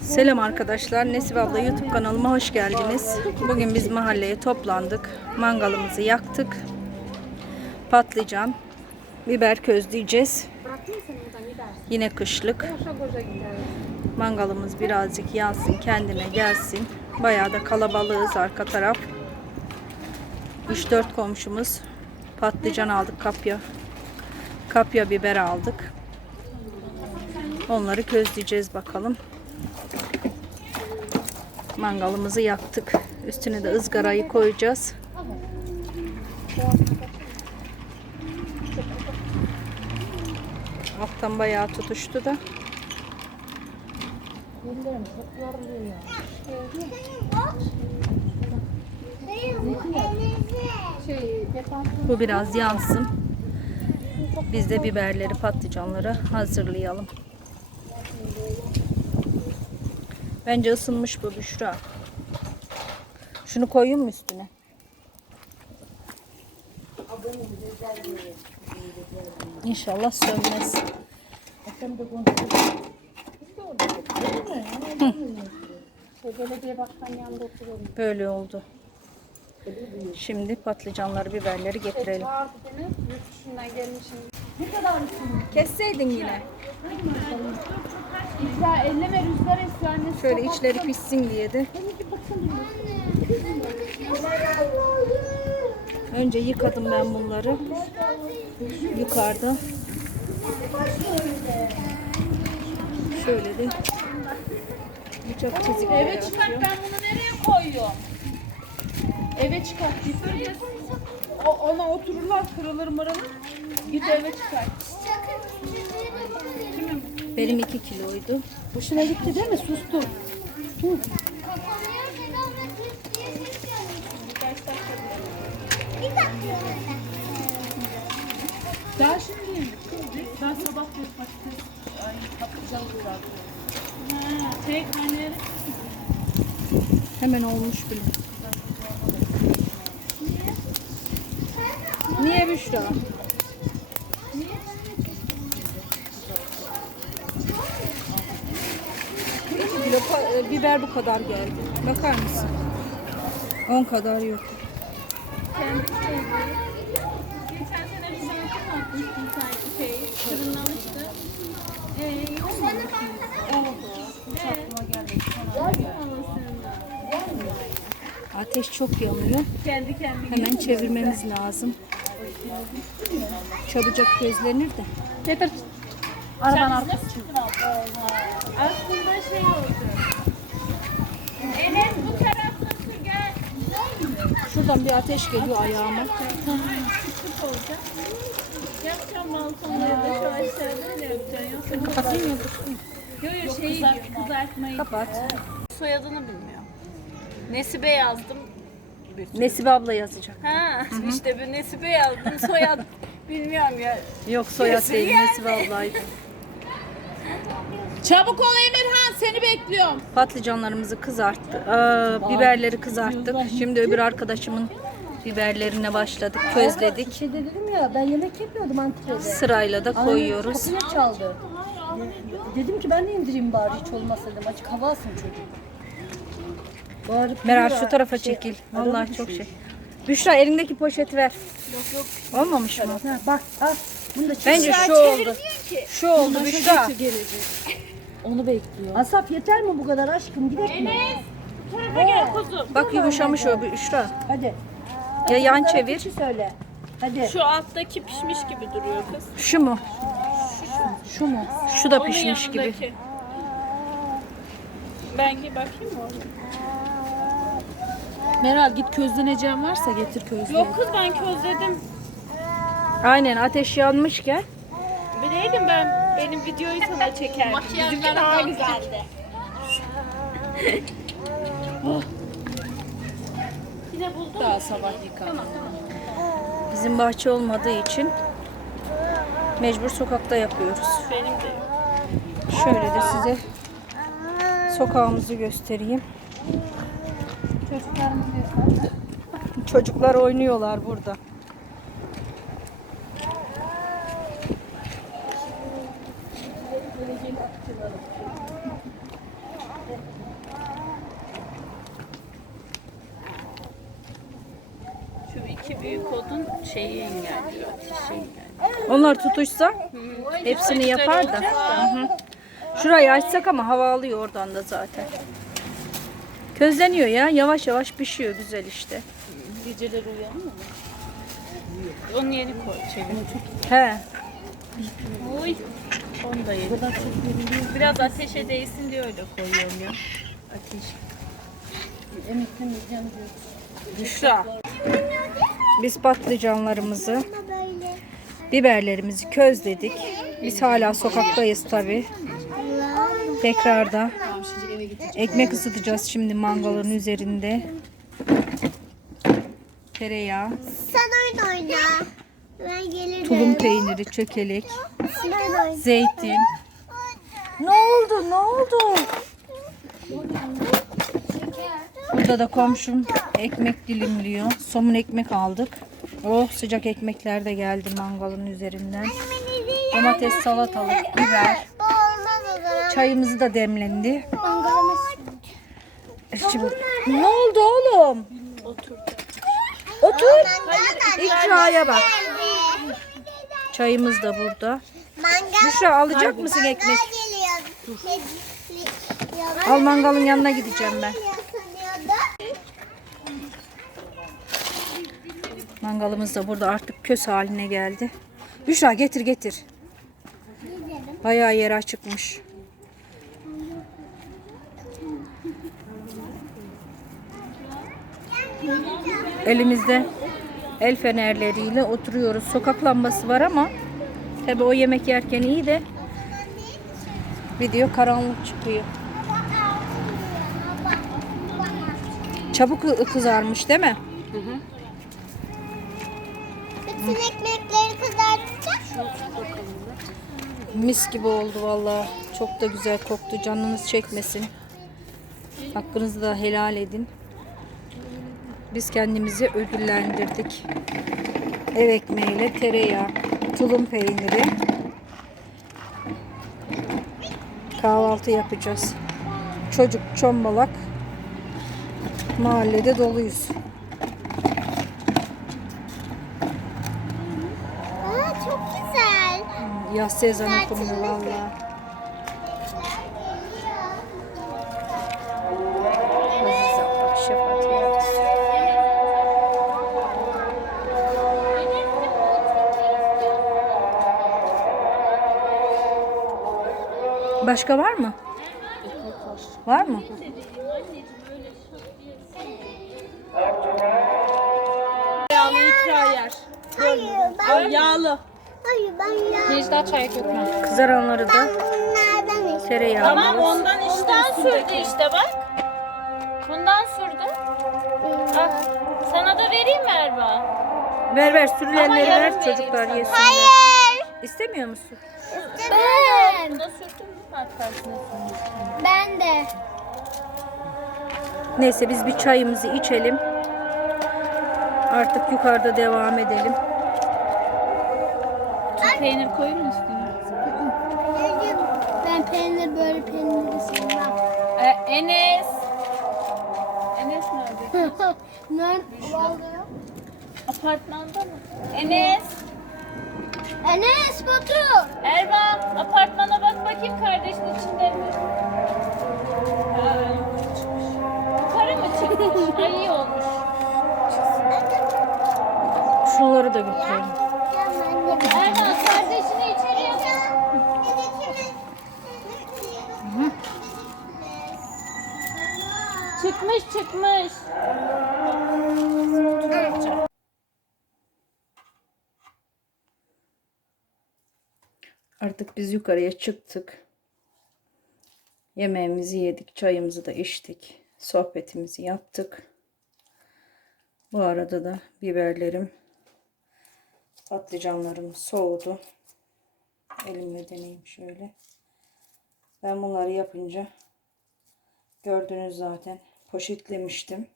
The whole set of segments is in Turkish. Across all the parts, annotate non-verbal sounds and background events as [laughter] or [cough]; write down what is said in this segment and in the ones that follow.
Selam arkadaşlar. Nesip abla YouTube kanalıma hoş geldiniz. Bugün biz mahalleye toplandık. Mangalımızı yaktık. Patlıcan, biber közleyeceğiz. Yine kışlık. Mangalımız birazcık yansın, kendine gelsin. Bayağı da kalabalığız arka taraf. 3-4 komşumuz patlıcan aldık, kapya. Kapya biber aldık. Onları közleyeceğiz bakalım. Mangalımızı yaktık. Üstüne de ızgarayı koyacağız. Alttan bayağı tutuştu da. Bu biraz yansın. Biz de biberleri, patlıcanları hazırlayalım. Bence ısınmış bu Büşra. Şunu koyayım mı üstüne? İnşallah sönmez. Oturuyorum. Böyle oldu. Şimdi patlıcanları, biberleri getirelim. Dışından gelmişim. Kesseydin yine. Ya elleme rüzgar esiyor annesi. Şöyle içleri pişsin diye de. Önce yıkadım ben bunları. Yukarıda. Şöyle de bıçak çizikleri Eve çıkart ben bunu nereye koyuyorum? Eve çıkart git. O, ona otururlar kırılır mırılır. Git eve çıkart. Benim 2 kiloydu. Hoşuna gitti değil mi? Sustu. Daha şimdi ben sabah bir patates ay patlıcan kızartıyorum. Ha, tek hani Hemen olmuş bile. Niye Büşra? İki kilo pa- e, biber bu kadar geldi. Bakar mısın? 10 kadar yok. Geçen sene bir atmıştım sanki şey, fırınlamıştı. Ee. Ateş çok yanıyor. Kendi kendine. Hemen çevirmemiz lazım. Çabucak közlenir de. Getir. Çıktın abla? Aslında şey oldu. Enes bu tarafta su gel. Şuradan bir ateş geliyor ayağıma. Küçük olacak. Yapacağım balkonda ya da şu aşağıda öyle yapacaksın. Yoksa Kapatayım ya. Yo yo şey diyor, kızartmayı. Kapat. Soyadını bilmiyor. Nesibe yazdım. Nesibe abla yazacak. Ha işte bir Nesibe yazdım. Soyad [laughs] bilmiyorum ya. Yok soyad Kesin değil yani. Nesibe ablaydı. [laughs] Çabuk ol Emirhan seni bekliyorum. Patlıcanlarımızı kızarttı. Aa, biberleri kızarttık. Şimdi öbür arkadaşımın biberlerine başladık. Közledik. Şey de dedim ya ben yemek yapıyordum Antalya'da. Sırayla da koyuyoruz. Kapıya çaldı. Dedim ki ben de indireyim bari hiç olmazsa dedim. Açık hava alsın çocuk. Bağırıp Meral şu tarafa Şey, çekil. Vallahi çok düşüyor. şey. Büşra elindeki poşeti ver. Olmamış mı? Ha, bak al. Bunu da çek. Bence şu oldu. Şu oldu Büşra. Onu bekliyor. Asaf yeter mi bu kadar aşkım? Gidelim mi? Bu tarafa gel kuzum. Bak yumuşamış o Büşra. Hadi. Ya yan çevir. söyle. Hadi. Şu alttaki pişmiş gibi duruyor kız. Şu mu? Şu mu? Şu da Onun pişmiş gibi. yanındaki. Ben bir bakayım mı oraya? Meral git közleneceğin varsa getir közle. Yok kız ben közledim. Aynen ateş yanmışken Bileydim ben benim videoyu sana çekerdim. Bizimki daha güzeldi. [laughs] Yine buldum. Daha sabah yıkan. bizim bahçe olmadığı için mecbur sokakta yapıyoruz. Benim de. Şöyle de size sokağımızı göstereyim. Çocuklar oynuyorlar burada. Şu iki büyük odun şeyi engelliyor. Ateşi engelliyor. Onlar tutuşsa hepsini yapar da. Hı hı. Şurayı açsak ama hava alıyor oradan da zaten. Közleniyor ya. Yavaş yavaş pişiyor güzel işte. Geceleri uyanır mı? Onu yeni koy çevir. He. Oy. Onu da yeni. Biraz ateşe değsin diye öyle koyuyorum ya. Ateş. Emeklemeyeceğim diyor. Büşra. Biz patlıcanlarımızı, biberlerimizi közledik. Biz hala sokaktayız tabi. Tekrarda ekmek ısıtacağız şimdi mangalın üzerinde. Tereyağı, Sen oyun oyna. Ben gelirim. tulum peyniri, çökelek, oyna. zeytin. Ne oldu? Ne oldu? Burada da komşum ekmek dilimliyor. Somun ekmek aldık. Oh sıcak ekmekler de geldi mangalın üzerinden. Domates, salatalık, biber. Bu olmaz o zaman. Çayımızı da demlendi. Mangalımız. Şimdi ne oldu oğlum? Otur. Otur. İcraya bak. Çayımız da burada. Büşra alacak mısın ekmek? Al mangalın yanına gideceğim ben. Mangalımız da burada artık köz haline geldi. Büşra getir getir. Bayağı yer açıkmış. Elimizde el fenerleriyle oturuyoruz. Sokak lambası var ama tabi o yemek yerken iyi de video karanlık çıkıyor. Çabuk kızarmış değil mi? Bütün ekmekleri kızartacak. Mis gibi oldu vallahi. Çok da güzel koktu. Canınız çekmesin. Hakkınızı da helal edin. Biz kendimizi ödüllendirdik. Ev ekmeğiyle tereyağı, tulum peyniri. Kahvaltı yapacağız. Çocuk çombalak. Mahallede doluyuz. Aa, çok güzel. Yaz sezonu okunuyor vallahi. Başka var mı? Var mı? Yağlı ikra yer. Hayır ben, Yağlı. hayır ben ya. Necda çay köpüğü. Kızaranları da Bunlardan istiyorum. tereyağı. Tamam ondan işte sürdü işte bak. Bundan sürdü. Al. Sana da vereyim mi Erba? Ver ver sürülenleri ver çocuklar yesinler. Hayır. İstemiyor musun? Ben. Buna sürdün Ben de. Neyse biz bir çayımızı içelim. Artık yukarıda devam edelim. Peynir koyayım mı üstüne? Ben peynir böyle peynir sevmem. Ee, Enes. Enes nerede? [laughs] Nerede? Apartmanda mı? Enes. Enes Batu. Bak bakayım kardeşin içinde mi? Ha, yukarı çıkmış. Yukarı mı çıkmış? [laughs] Ay iyi olmuş. Şunları da götürelim. Erba kardeşini içeri yap. Çıkmış çıkmış. Artık biz yukarıya çıktık. Yemeğimizi yedik, çayımızı da içtik. Sohbetimizi yaptık. Bu arada da biberlerim, patlıcanlarım soğudu. Elimle deneyeyim şöyle. Ben bunları yapınca gördünüz zaten poşetlemiştim.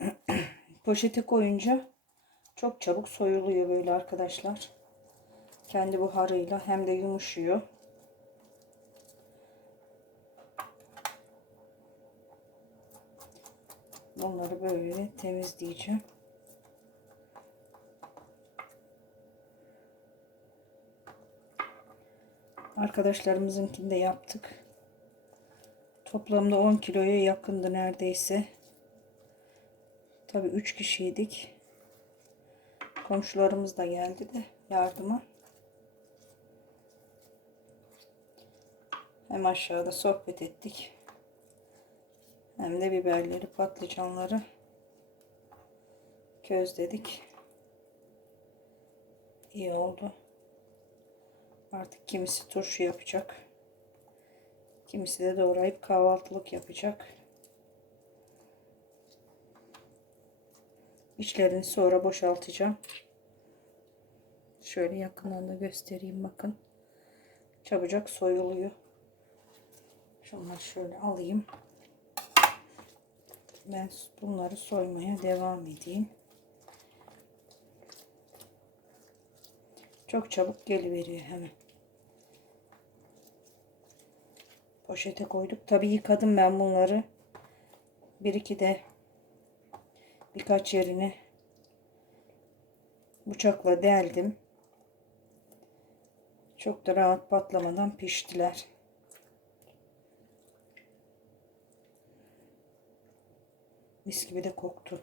[clears throat] Poşete koyunca çok çabuk soyuluyor böyle arkadaşlar. Kendi buharıyla hem de yumuşuyor. Bunları böyle temizleyeceğim. Arkadaşlarımızınkini de yaptık. Toplamda 10 kiloya yakındı neredeyse. Tabii 3 kişiydik. Komşularımız da geldi de yardıma. Hem aşağıda sohbet ettik. Hem de biberleri, patlıcanları közledik. İyi oldu. Artık kimisi turşu yapacak. Kimisi de doğrayıp kahvaltılık yapacak. İçlerini sonra boşaltacağım. Şöyle yakından da göstereyim bakın. Çabucak soyuluyor. Şunları şöyle alayım. Ben bunları soymaya devam edeyim. Çok çabuk geliveriyor hemen. Poşete koyduk. Tabii yıkadım ben bunları. Bir iki de birkaç yerini bıçakla deldim. Çok da rahat patlamadan piştiler. Mis gibi de koktu.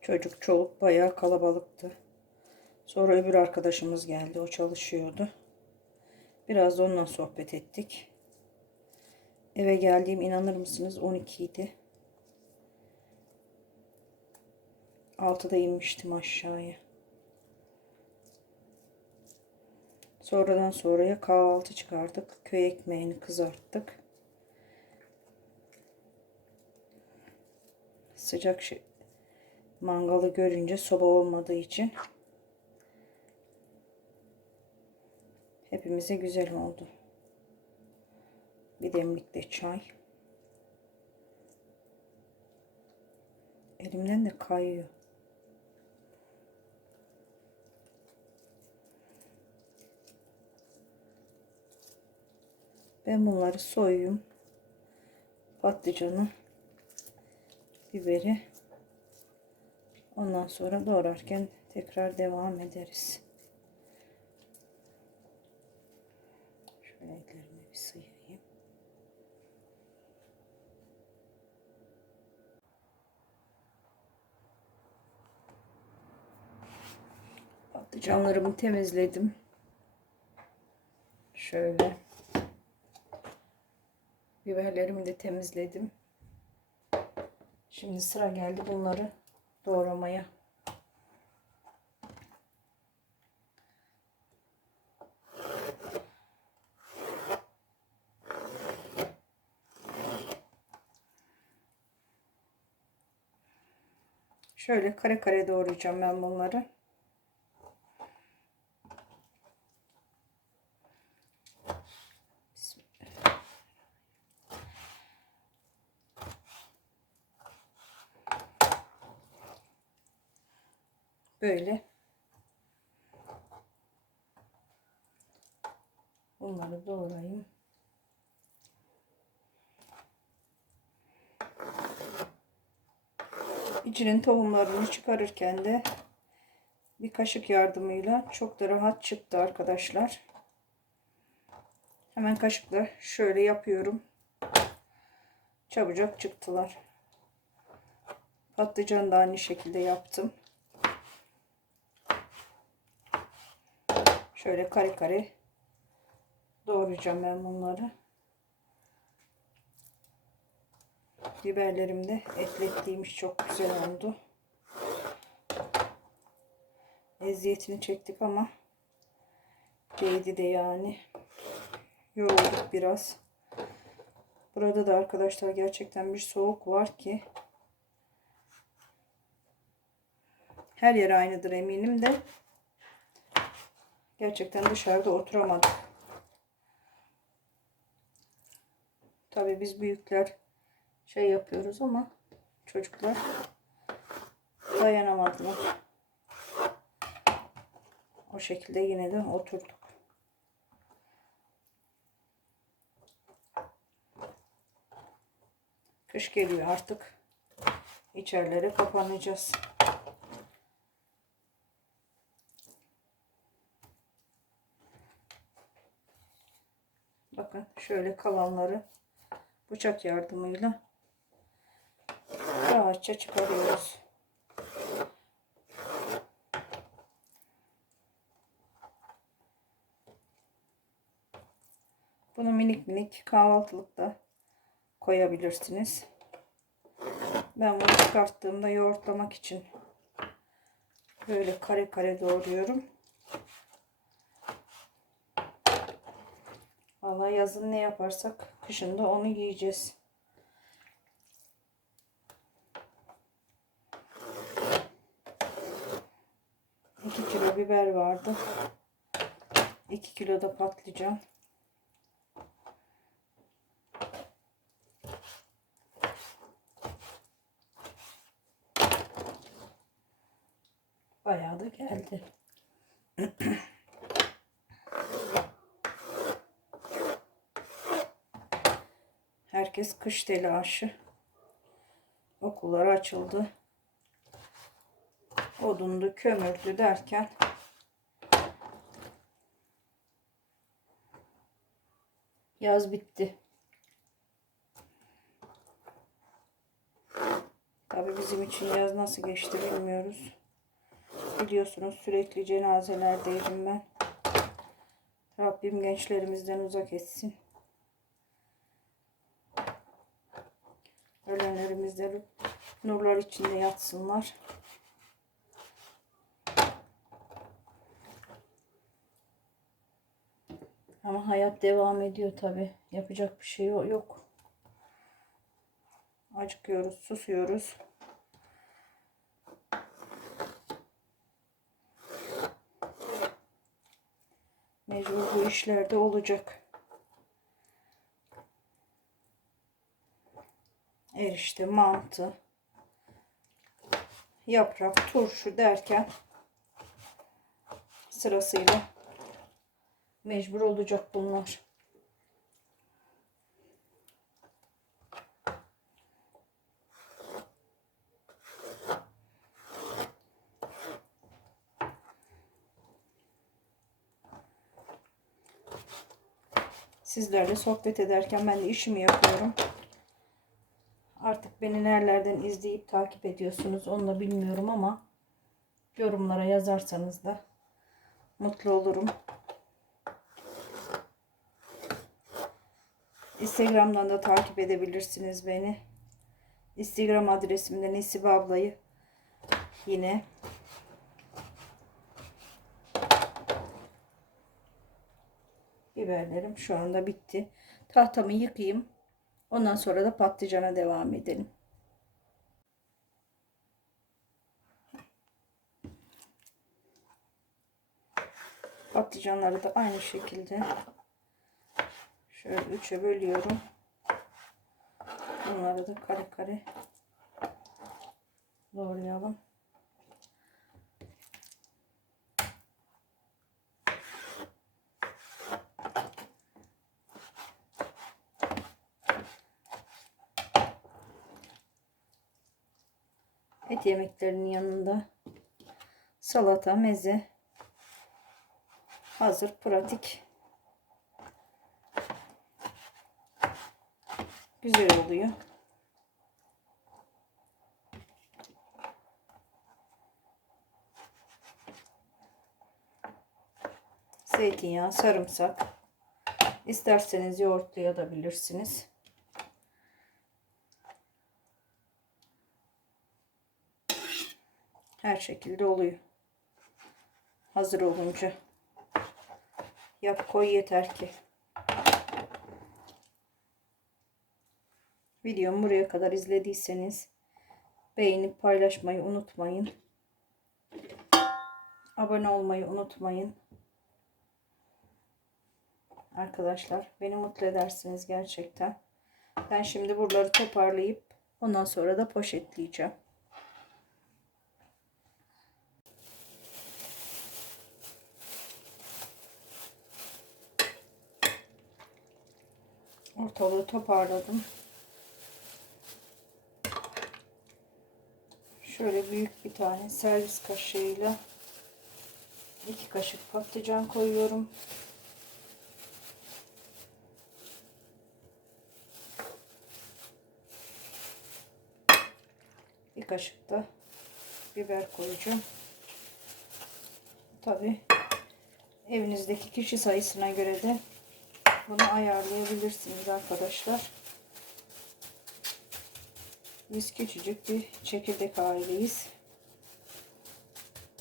Çocuk çoluk bayağı kalabalıktı. Sonra öbür arkadaşımız geldi. O çalışıyordu. Biraz da onunla sohbet ettik. Eve geldiğim inanır mısınız 12 idi. 6'da inmiştim aşağıya. Sonradan sonraya kahvaltı çıkardık. Köy ekmeğini kızarttık. Sıcak şey, mangalı görünce soba olmadığı için hepimize güzel oldu. Bir demlik de çay. Elimden de kayıyor. Ben bunları soyuyum. Patlıcanı, biberi. Ondan sonra doğrarken tekrar devam ederiz. Şöyle ellerimi bir sıyırayım. Patlıcanlarımı temizledim. Şöyle. Biberlerimi de temizledim. Şimdi sıra geldi bunları doğramaya. Şöyle kare kare doğrayacağım ben bunları. Böyle. Bunları doğrayayım. İçinin tohumlarını çıkarırken de bir kaşık yardımıyla çok da rahat çıktı arkadaşlar. Hemen kaşıkla şöyle yapıyorum. Çabucak çıktılar. Patlıcan da aynı şekilde yaptım. Şöyle kare kare doğrayacağım ben bunları. Biberlerim de etletliymiş. Çok güzel oldu. Eziyetini çektik ama değdi de yani. Yorulduk biraz. Burada da arkadaşlar gerçekten bir soğuk var ki her yer aynıdır eminim de Gerçekten dışarıda oturamadık. Tabii biz büyükler şey yapıyoruz ama çocuklar dayanamadılar. O şekilde yine de oturduk. Kış geliyor artık. İçerilere kapanacağız. Bakın şöyle kalanları bıçak yardımıyla rahatça çıkarıyoruz. Bunu minik minik kahvaltılıkta koyabilirsiniz. Ben bunu çıkarttığımda yoğurtlamak için böyle kare kare doğruyorum. Vallahi yazın ne yaparsak kışın da onu yiyeceğiz. İki kilo biber vardı. 2 kilo da patlıcan. Bayağı da geldi. [clears throat] Herkes kış telaşı. Okullar açıldı. Odundu, kömürdü derken yaz bitti. Tabii bizim için yaz nasıl geçti bilmiyoruz. Biliyorsunuz sürekli cenazelerdeydim ben. Rabbim gençlerimizden uzak etsin. Ölenlerimiz de nurlar içinde yatsınlar. Ama hayat devam ediyor tabi. Yapacak bir şey yo- yok. Acıkıyoruz, susuyoruz. Mecbur bu işlerde olacak. Erişte, mantı, yaprak, turşu derken sırasıyla mecbur olacak bunlar. Sizlerle sohbet ederken ben de işimi yapıyorum. Artık beni nerelerden izleyip takip ediyorsunuz onu da bilmiyorum ama yorumlara yazarsanız da mutlu olurum. Instagram'dan da takip edebilirsiniz beni. Instagram adresimde Nesibe ablayı yine biberlerim şu anda bitti. Tahtamı yıkayayım. Ondan sonra da patlıcana devam edelim. Patlıcanları da aynı şekilde şöyle üçe bölüyorum. Bunları da kare kare doğrayalım. Et yemeklerinin yanında salata, meze hazır, pratik. Güzel oluyor. Zeytinyağı, sarımsak. İsterseniz yoğurtlayabilirsiniz. Her şekilde oluyor. Hazır olunca. Yap koy yeter ki. Videomu buraya kadar izlediyseniz beğenip paylaşmayı unutmayın. Abone olmayı unutmayın. Arkadaşlar beni mutlu edersiniz gerçekten. Ben şimdi buraları toparlayıp ondan sonra da poşetleyeceğim. Ortalığı toparladım. Şöyle büyük bir tane servis kaşığıyla iki kaşık patlıcan koyuyorum. Bir kaşık da biber koyacağım. Tabi evinizdeki kişi sayısına göre de bunu ayarlayabilirsiniz arkadaşlar. Biz küçücük bir çekirdek aileyiz.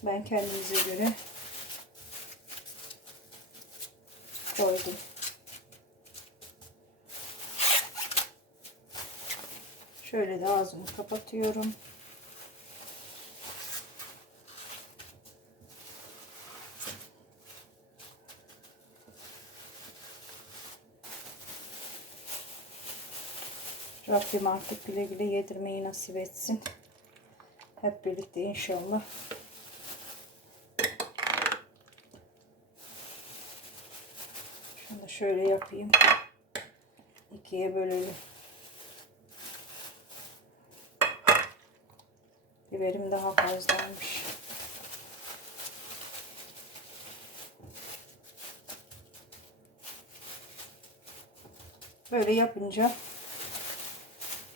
Ben kendimize göre koydum. Şöyle de ağzını kapatıyorum. Rabbim artık güle güle yedirmeyi nasip etsin. Hep birlikte inşallah. Şunu şöyle yapayım. İkiye bölelim. Biberim daha fazlaymış. Böyle yapınca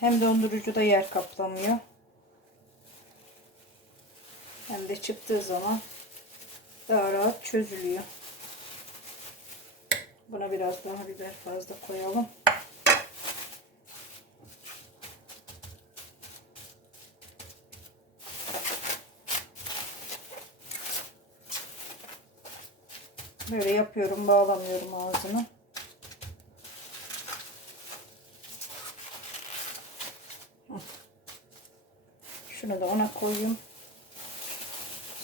hem dondurucuda yer kaplamıyor. Hem de çıktığı zaman daha rahat çözülüyor. Buna biraz daha biber fazla koyalım. Böyle yapıyorum, bağlamıyorum ağzını. Şunu da ona koyayım.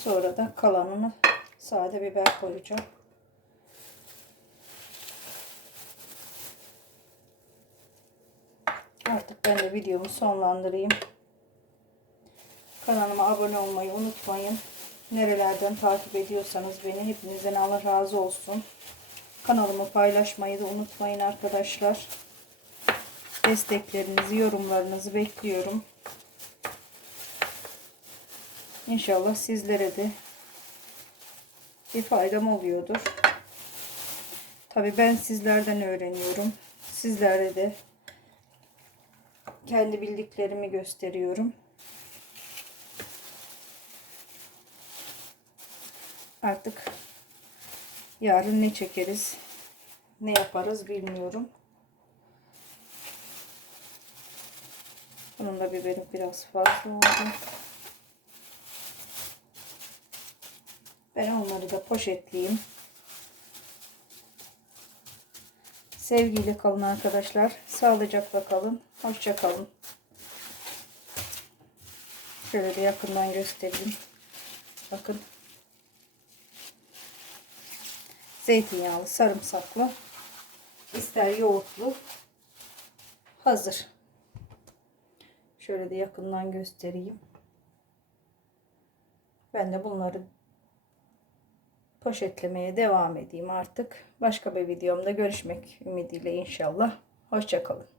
Sonra da kalanını sade biber koyacağım. Artık ben de videomu sonlandırayım. Kanalıma abone olmayı unutmayın. Nerelerden takip ediyorsanız beni hepinizden Allah razı olsun. Kanalımı paylaşmayı da unutmayın arkadaşlar. Desteklerinizi, yorumlarınızı bekliyorum. İnşallah sizlere de bir faydam oluyordur. Tabi ben sizlerden öğreniyorum. Sizlere de kendi bildiklerimi gösteriyorum. Artık yarın ne çekeriz, ne yaparız bilmiyorum. Bunun da biberim biraz fazla oldu. Ben onları da poşetleyeyim. Sevgiyle kalın arkadaşlar. Sağlıcakla kalın. Hoşça kalın. Şöyle de yakından göstereyim. Bakın. Zeytinyağlı, sarımsaklı, ister yoğurtlu hazır. Şöyle de yakından göstereyim. Ben de bunları poşetlemeye devam edeyim artık. Başka bir videomda görüşmek ümidiyle inşallah. Hoşçakalın.